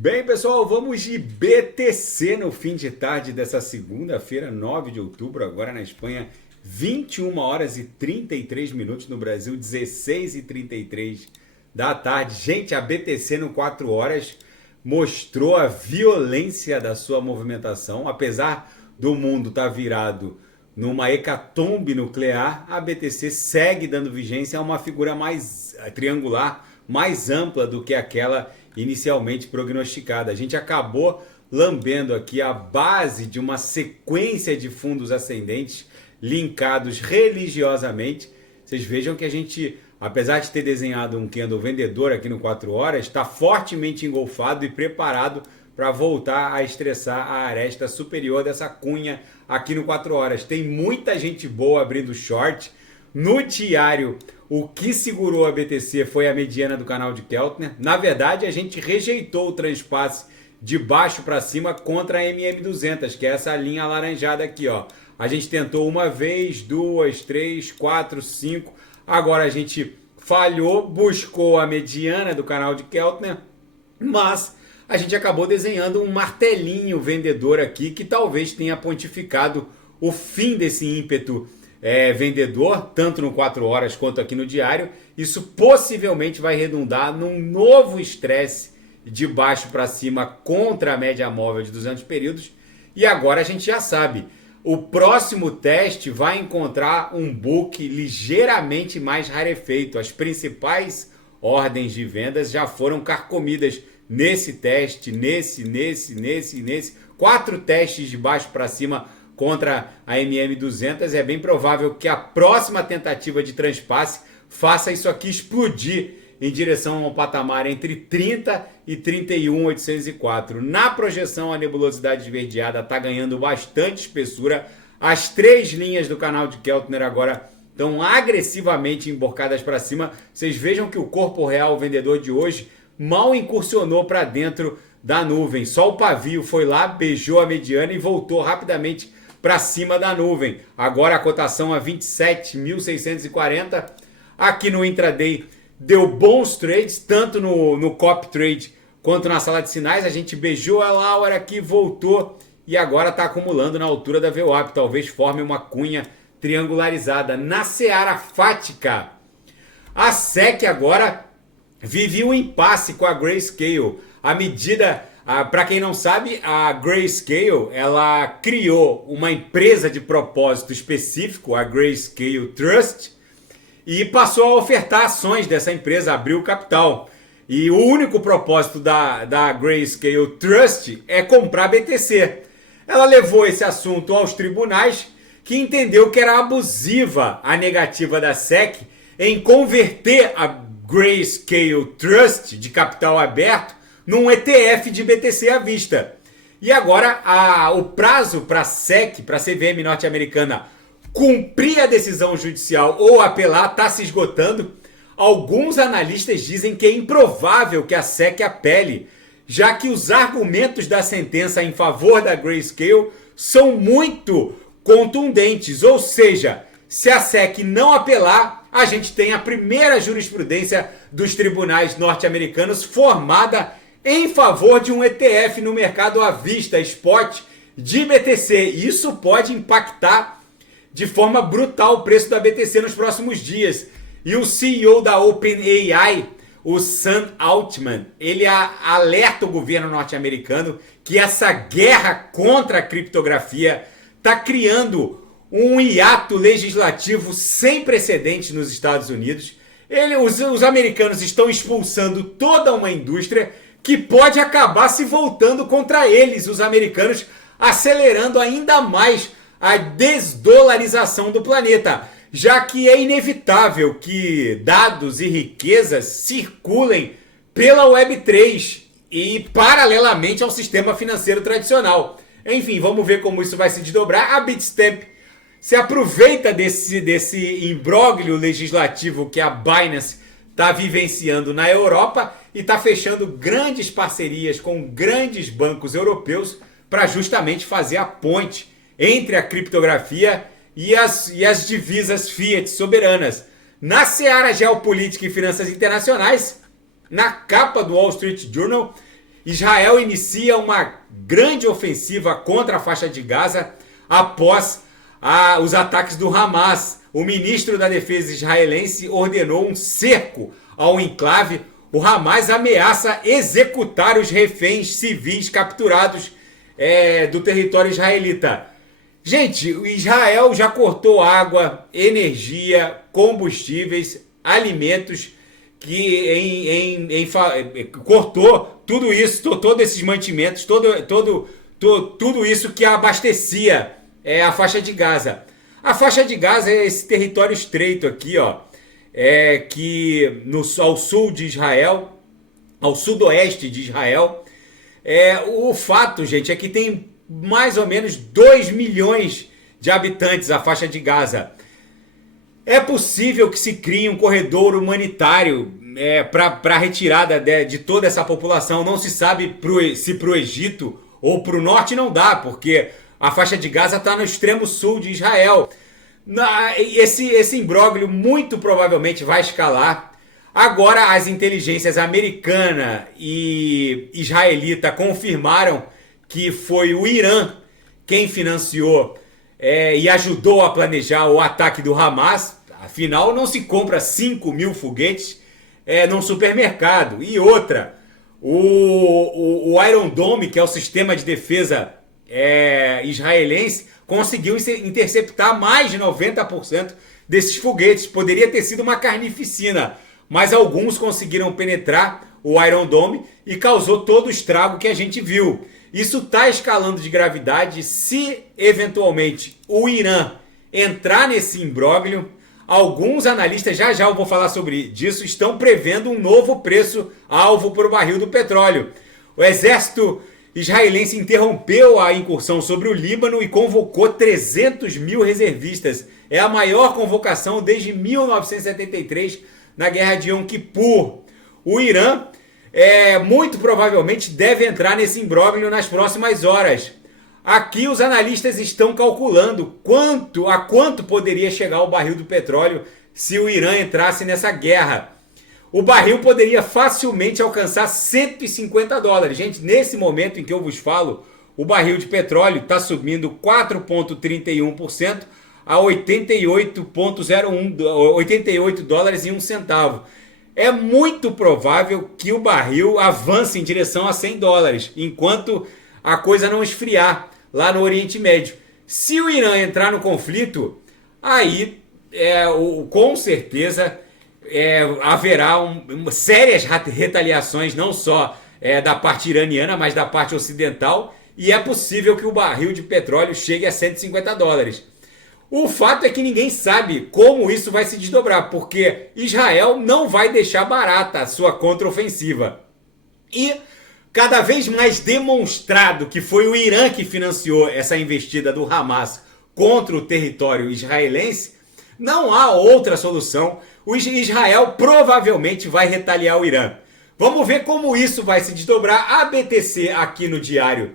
Bem, pessoal, vamos de BTC no fim de tarde dessa segunda-feira, 9 de outubro, agora na Espanha, 21 horas e 33 minutos, no Brasil, 16 e 33 da tarde. Gente, a BTC no 4 horas mostrou a violência da sua movimentação. Apesar do mundo estar virado numa hecatombe nuclear, a BTC segue dando vigência a uma figura mais triangular, mais ampla do que aquela inicialmente prognosticada. A gente acabou lambendo aqui a base de uma sequência de fundos ascendentes linkados religiosamente. Vocês vejam que a gente, apesar de ter desenhado um candle vendedor aqui no 4 horas, está fortemente engolfado e preparado para voltar a estressar a aresta superior dessa cunha aqui no 4 horas. Tem muita gente boa abrindo short. No diário, o que segurou a BTC foi a mediana do canal de Keltner. Na verdade, a gente rejeitou o transpasse de baixo para cima contra a MM200, que é essa linha alaranjada aqui, ó. A gente tentou uma vez, duas, três, quatro, cinco. Agora a gente falhou, buscou a mediana do canal de Keltner, mas a gente acabou desenhando um martelinho vendedor aqui que talvez tenha pontificado o fim desse ímpeto vendedor, tanto no 4 horas quanto aqui no diário. Isso possivelmente vai redundar num novo estresse de baixo para cima contra a média móvel de 200 períodos. E agora a gente já sabe, o próximo teste vai encontrar um book ligeiramente mais rarefeito. As principais ordens de vendas já foram carcomidas nesse teste, nesse. 4 testes de baixo para cima contra a MM200. É bem provável que a próxima tentativa de transpasse faça isso aqui explodir em direção ao patamar entre 30 e 31.804. Na projeção, a nebulosidade esverdeada está ganhando bastante espessura. As 3 linhas do canal de Keltner agora estão agressivamente emborcadas para cima. Vocês vejam que o corpo real, o vendedor de hoje, mal incursionou para dentro da nuvem. Só o pavio foi lá, beijou a mediana e voltou rapidamente para cima da nuvem. Agora a cotação a 27.640. Aqui no intraday deu bons trades, tanto no copy trade quanto na sala de sinais. A gente beijou a Laura aqui, voltou e agora está acumulando na altura da VWAP. Talvez forme uma cunha triangularizada. Na seara fática, a SEC agora vive um impasse com a Grayscale. A medida, para quem não sabe, a Grayscale ela criou uma empresa de propósito específico, a Grayscale Trust, e passou a ofertar ações dessa empresa, abriu capital. E o único propósito da Grayscale Trust é comprar BTC. Ela levou esse assunto aos tribunais, que entendeu que era abusiva a negativa da SEC em converter a Grayscale Trust de capital aberto num ETF de BTC à vista. E agora o prazo para a SEC, para a CVM norte-americana, cumprir a decisão judicial ou apelar está se esgotando. Alguns analistas dizem que é improvável que a SEC apele, já que os argumentos da sentença em favor da Grayscale são muito contundentes. Ou seja, se a SEC não apelar, a gente tem a primeira jurisprudência dos tribunais norte-americanos formada em favor de um ETF no mercado à vista, spot, de BTC. Isso pode impactar de forma brutal o preço da BTC nos próximos dias. E o CEO da OpenAI, o Sam Altman, ele alerta o governo norte-americano que essa guerra contra a criptografia está criando um hiato legislativo sem precedentes nos Estados Unidos. Os americanos estão expulsando toda uma indústria que pode acabar se voltando contra eles, os americanos, acelerando ainda mais a desdolarização do planeta, já que é inevitável que dados e riquezas circulem pela Web3 e paralelamente ao sistema financeiro tradicional. Enfim, vamos ver como isso vai se desdobrar. A Bitstamp se aproveita desse imbróglio legislativo que a Binance está vivenciando na Europa e está fechando grandes parcerias com grandes bancos europeus para justamente fazer a ponte entre a criptografia e as divisas fiat soberanas. Na seara geopolítica e finanças internacionais, na capa do Wall Street Journal, Israel inicia uma grande ofensiva contra a faixa de Gaza após os ataques do Hamas. O ministro da Defesa israelense ordenou um cerco ao enclave. O Hamas ameaça executar os reféns civis capturados do território israelita. Gente, o Israel já cortou água, energia, combustíveis, alimentos, cortou tudo isso, todos esses mantimentos, tudo isso que abastecia a faixa de Gaza. A faixa de Gaza é esse território estreito aqui, ó, que ao sul de Israel, ao sudoeste de Israel. O fato, gente, é que tem mais ou menos 2 milhões de habitantes a faixa de Gaza. É possível que se crie um corredor humanitário para a retirada de toda essa população. Não se sabe se para o Egito ou para o norte não dá, porque a faixa de Gaza está no extremo sul de Israel. Esse imbróglio muito provavelmente vai escalar. Agora as inteligências americana e israelita confirmaram que foi o Irã quem financiou e ajudou a planejar o ataque do Hamas. Afinal, não se compra 5 mil foguetes num supermercado. E outra, o Iron Dome, que é o sistema de defesa israelense, conseguiu interceptar mais de 90% desses foguetes. Poderia ter sido uma carnificina, mas alguns conseguiram penetrar o Iron Dome e causou todo o estrago que a gente viu. Isso está escalando de gravidade. Se eventualmente o Irã entrar nesse imbróglio, alguns analistas, já eu vou falar sobre isso, estão prevendo um novo preço-alvo para o barril do petróleo. O exército israelense interrompeu a incursão sobre o Líbano e convocou 300 mil reservistas. É a maior convocação desde 1973, na Guerra de Yom Kippur. O Irã muito provavelmente deve entrar nesse imbróglio nas próximas horas. Aqui os analistas estão calculando a quanto poderia chegar o barril do petróleo se o Irã entrasse nessa guerra. O barril poderia facilmente alcançar $150. Gente, nesse momento em que eu vos falo, o barril de petróleo está subindo 4,31% a $88,01. É muito provável que o barril avance em direção a $100, enquanto a coisa não esfriar lá no Oriente Médio. Se o Irã entrar no conflito, aí com certeza haverá sérias retaliações, não só da parte iraniana, mas da parte ocidental, e é possível que o barril de petróleo chegue a $150. O fato é que ninguém sabe como isso vai se desdobrar, porque Israel não vai deixar barata a sua contraofensiva. E cada vez mais demonstrado que foi o Irã que financiou essa investida do Hamas contra o território israelense, não há outra solução. O Israel provavelmente vai retaliar o Irã. Vamos ver como isso vai se desdobrar. A BTC aqui no diário,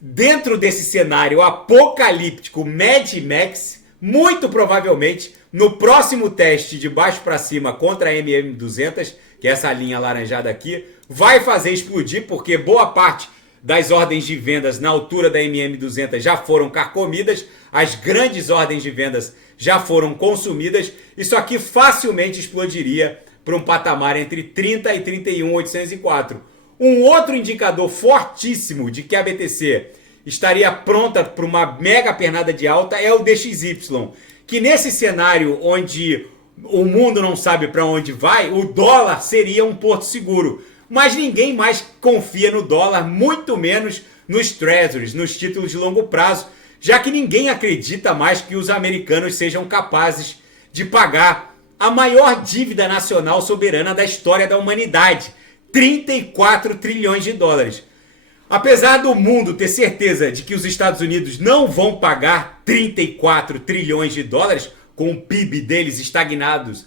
dentro desse cenário apocalíptico Mad Max, muito provavelmente no próximo teste de baixo para cima contra a MM200, que é essa linha alaranjada aqui, vai fazer explodir, porque boa parte das ordens de vendas na altura da MM200 já foram carcomidas, as grandes ordens de vendas já foram consumidas. Isso aqui facilmente explodiria para um patamar entre 30 e 31.804. Um outro indicador fortíssimo de que a BTC estaria pronta para uma mega pernada de alta é o DXY, que nesse cenário onde o mundo não sabe para onde vai, o dólar seria um porto seguro. Mas ninguém mais confia no dólar, muito menos nos treasuries, nos títulos de longo prazo, já que ninguém acredita mais que os americanos sejam capazes de pagar a maior dívida nacional soberana da história da humanidade, 34 trilhões de dólares. Apesar do mundo ter certeza de que os Estados Unidos não vão pagar 34 trilhões de dólares, com o PIB deles estagnados,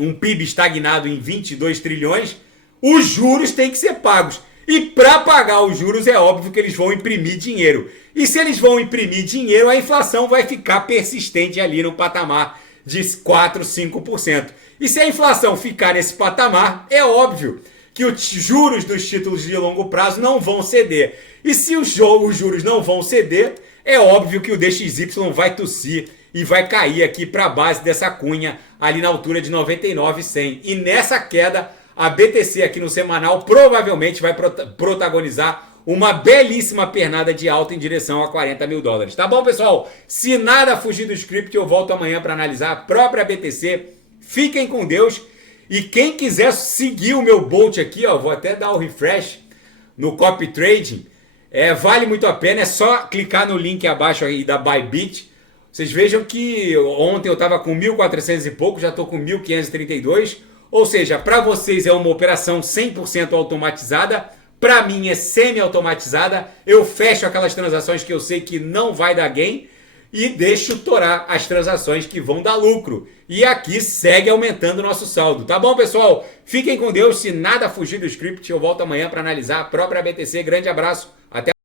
um PIB estagnado em 22 trilhões, os juros têm que ser pagos. E para pagar os juros é óbvio que eles vão imprimir dinheiro. E se eles vão imprimir dinheiro, a inflação vai ficar persistente ali no patamar de 4, 5%. E se a inflação ficar nesse patamar, é óbvio que os juros dos títulos de longo prazo não vão ceder. E se os juros não vão ceder, é óbvio que o DXY vai tossir e vai cair aqui para a base dessa cunha ali na altura de 99,100. E nessa queda, a BTC aqui no semanal provavelmente vai protagonizar uma belíssima pernada de alta em direção a 40 mil dólares. Tá bom, pessoal? Se nada fugir do script, eu volto amanhã para analisar a própria BTC. Fiquem com Deus. E quem quiser seguir o meu Bolt aqui, ó, vou até dar o refresh no Copy Trading. Vale muito a pena, é só clicar no link abaixo aí da Bybit. Vocês vejam que ontem eu estava com 1.400 e pouco, já estou com 1.532. Ou seja, para vocês é uma operação 100% automatizada. Para mim é semi-automatizada. Eu fecho aquelas transações que eu sei que não vai dar gain e deixo torar as transações que vão dar lucro. E aqui segue aumentando o nosso saldo. Tá bom, pessoal? Fiquem com Deus. Se nada fugir do script, eu volto amanhã para analisar a própria BTC. Grande abraço. Até